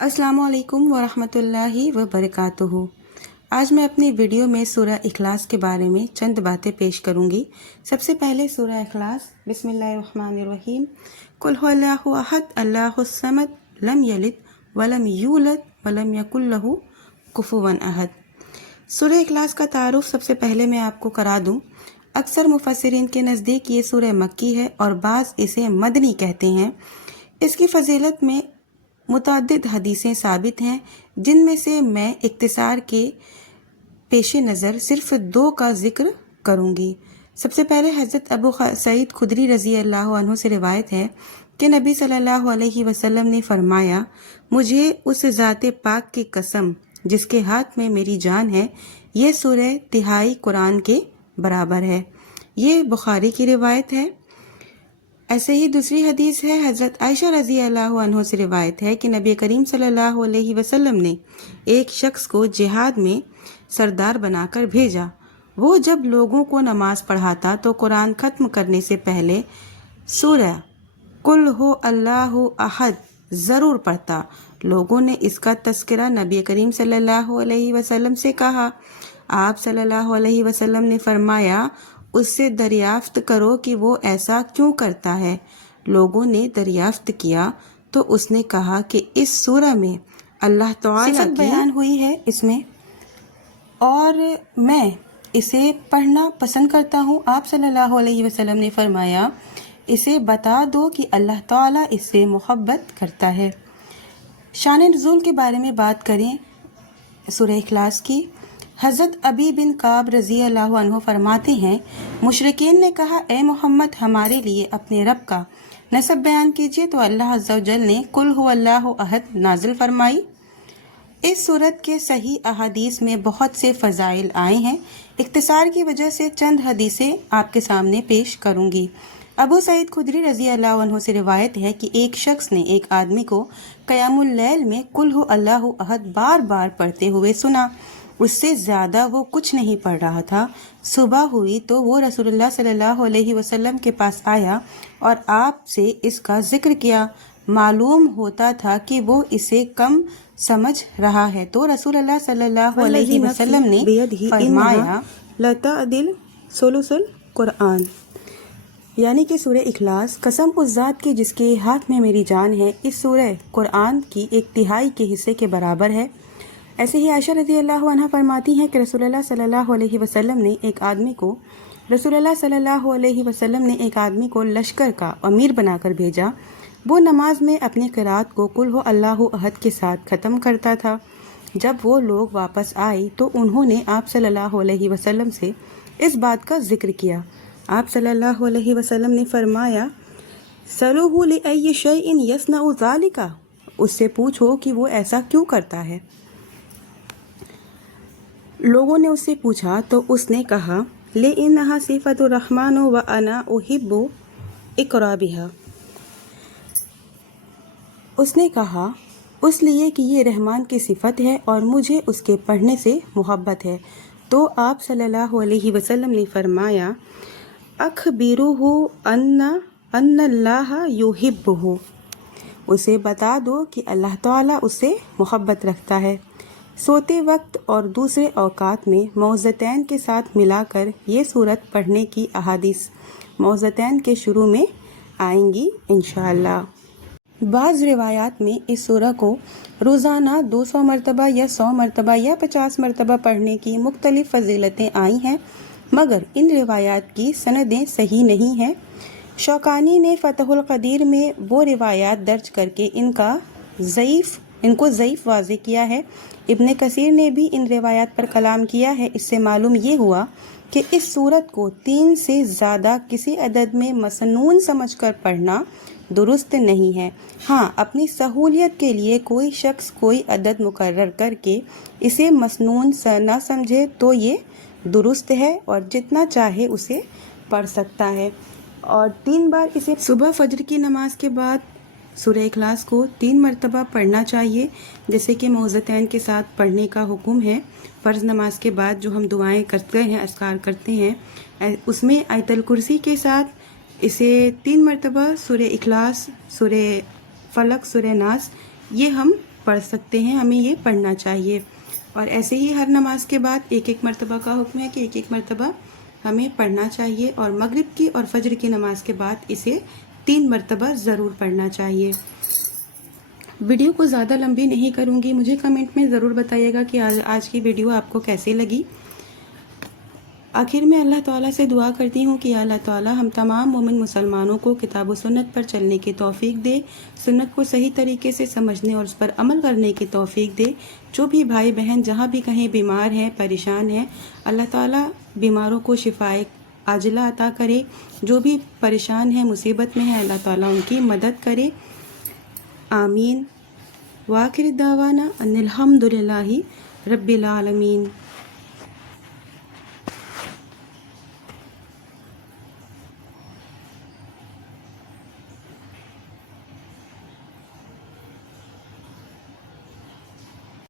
अस्सलामु अलैकुम वरहमतुल्लाहि वबरकातुहू। आज मैं अपनी वीडियो में सूरह इखलास के बारे में चंद बातें पेश करूंगी। सबसे पहले सूरह इखलास, बिस्मिल्लाहिर्रहमानिर्रहीम। कुल हुवल्लाहु अहद अल्लाहुस समद लम यलिद वलम यूलद वलम यकुल लहू कुफुवन अहद। सूरह इखलास का तारुफ सबसे पहले मैं आपको करा दूं। अक्सर मुफस्सिरीन के नज़दीक ये सूरह मक्की है और बाज़ इसे मदनी कहते हैं। इसकी फजीलत में मुतअद्दिद हदीसें साबित हैं, जिनमें से मैं इख्तिसार के पेश नज़र सिर्फ 2 का जिक्र करूंगी। सबसे पहले हज़रत अबू सईद खुदरी रज़ी अल्लाह अन्हु से रिवायत है कि नबी सल्लल्लाहु अलैहि वसल्लम ने फरमाया, मुझे उस ज़ाते पाक की कसम जिसके हाथ में मेरी जान है, ये सूरह तिहाई कुरान के बराबर है। ये बुखारी की रिवायत है। ऐसे ही दूसरी हदीस है, हज़रत आयशा रज़ी अल्लाह अन्हा से रिवायत है कि नबी करीम सल्लल्लाहु अलैहि वसल्लम ने एक शख्स को जिहाद में सरदार बनाकर भेजा। वो जब लोगों को नमाज पढ़ाता तो कुरान ख़त्म करने से पहले सूरह कुल हो अल्लाहु अहद ज़रूर पढ़ता। लोगों ने इसका तज़किरा नबी करीम सल्लल्लाहु अलैहि वसल्लम से कहा। आप सल्लल्लाहु अलैहि वसल्लम ने फरमाया, उससे दरियाफ्त करो कि वो ऐसा क्यों करता है। लोगों ने दरियाफ्त किया तो उसने कहा कि इस सूरह में अल्लाह तआला की बयान हुई है इसमें, और मैं इसे पढ़ना पसंद करता हूँ। आप सल्लल्लाहु अलैहि वसल्लम ने फरमाया, इसे बता दो कि अल्लाह ताला इससे मोहब्बत करता है। शान नुज़ूल के बारे में बात करें सूरह इखलास की। हज़रत अबी बिन काब रज़ी अल्लाह अन्हु फरमाते हैं, मुशरिकीन ने कहा, ए मोहम्मद, हमारे लिए अपने रब का नसब बयान कीजिए। तो अल्लाह अज़्ज़ा व जल ने कुल हुवल्लाहु अहद नाजिल फरमाई। इस सूरत के सही अहादीस में बहुत से फ़ज़ाइल आए हैं। इख्तिसार की वजह से चंद हदीसें आपके सामने पेश करूंगी। अबू सईद खुदरी रज़ी अल्लाह अन्हु से रिवायत है कि एक शख्स ने एक आदमी को क़यामुल लैल में कुल हु अल्लाहु अहद बार बार पढ़ते हुए सुना। उससे ज़्यादा वो कुछ नहीं पढ़ रहा था। सुबह हुई तो वो रसूलुल्लाह सल्लल्लाहु अलैहि वसल्लम के पास आया और आपसे इसका जिक्र किया। मालूम होता था कि वो इसे कम समझ रहा है। तो रसूलुल्लाह सल्लल्लाहु अलैहि वसल्लम ने फरमाया, लता दिल सुलुसुल कुरान, यानी कि सूरह इखलास, कसम उस ज़ात की जिसके हाथ में मेरी जान है, इस सूरह कुरान की 1/3 के हिस्से के बराबर है। ऐसे ही आयशा रज़ी अल्लाह अन्हा फरमाती हैं कि रसूलुल्लाह सल्लल्लाहु अलैहि वसल्लम ने एक आदमी को लश्कर का अमीर बनाकर भेजा। वो नमाज में अपनी क़िरात को कुल हो अल्लाहु अहद के साथ ख़त्म करता था। जब वो लोग वापस आए तो उन्होंने आप सल्लल्लाहु अलैहि वसल्लम से इस बात का जिक्र किया। आप सल्लल्लाहु अलैहि वसल्लम ने फरमाया, सलूहु लिअय्यि शैइन यसनउ ज़ालिका, उससे पूछो कि वो ऐसा क्यों करता है। लोगों ने उससे पूछा तो उसने कहा, ले इन्नहा सिफ़तुर रहमान व अना उहिब्बु इक़रा बिहा। उसने कहा, उस लिए कि ये रहमान की सिफ़त है और मुझे उसके पढ़ने से मोहब्बत है। तो आप सल्लल्लाहु अलैहि वसल्लम ने फरमाया, अख़बिरुहु अन्नल्लाह युहिब्बुहु, उसे बता दो कि अल्लाह ताला उससे मोहब्बत रखता है। सोते वक्त और दूसरे औकात में मौज़तैन के साथ मिलाकर ये सूरत पढ़ने की अहादीस मौज़तैन के शुरू में आएंगी इंशाअल्लाह। बाज़ रिवायात में इस सूरह को रोज़ाना 200 मरतबा या 100 मरतबा या 50 मरतबा पढ़ने की मुख्तलिफ़ फजीलतें आई हैं, मगर इन रिवायात की सनदें सही नहीं हैं। शौकानी ने फ़तहुल क़दीर में वो रिवायात दर्ज करके इनको ज़ईफ़ वाज़े किया है। इब्न कसीर ने भी इन रिवायात पर कलाम किया है। इससे मालूम ये हुआ कि इस सूरत को 3 से ज़्यादा किसी अदद में मसनून समझकर पढ़ना दुरुस्त नहीं है। हाँ, अपनी सहूलियत के लिए कोई शख्स कोई अदद मुकर्रर करके इसे मसनून ना समझे तो ये दुरुस्त है और जितना चाहे उसे पढ़ सकता है। और 3 बार इसे सुबह फजर की नमाज के बाद सूरह इखलास को 3 मरतबा पढ़ना चाहिए, जैसे कि मौज़तैन के साथ पढ़ने का हुक्म है। फ़र्ज़ नमाज के बाद जो हम दुआएं करते हैं, अस्कार करते हैं, उसमें आयतल कुर्सी के साथ इसे 3 मरतबा सूरह इखलास, सूरह फलक, सूरह नास, ये हम پڑھ سکتے ہیں، ہمیں یہ پڑھنا چاہیے۔ اور ایسے ہی ہر نماز کے بعد ایک ایک مرتبہ کا حکم ہے کہ ایک ایک مرتبہ ہمیں پڑھنا چاہیے، اور مغرب کی اور فجر کی نماز کے بعد اسے 3 مرتبہ ضرور پڑھنا چاہیے۔ ویڈیو کو زیادہ لمبی نہیں کروں گی، مجھے کمنٹ میں ضرور بتائیے گا کہ آج کی ویڈیو آپ کو کیسی لگی۔ آخر میں اللہ تعالیٰ سے دعا کرتی ہوں کہ اللہ تعالیٰ ہم تمام مومن مسلمانوں کو کتاب و سنت پر چلنے کی توفیق دے، سنت کو صحیح طریقے سے سمجھنے اور اس پر عمل کرنے کی توفیق دے۔ جو بھی بھائی بہن جہاں بھی کہیں بیمار ہیں، پریشان ہیں، اللہ تعالیٰ بیماروں کو شفائے عاجلہ عطا کرے۔ جو بھی پریشان ہیں، مصیبت میں ہیں، اللہ تعالیٰ ان کی مدد کرے، آمین۔ وآخر دعوانا ان الحمد للہ رب العالمین۔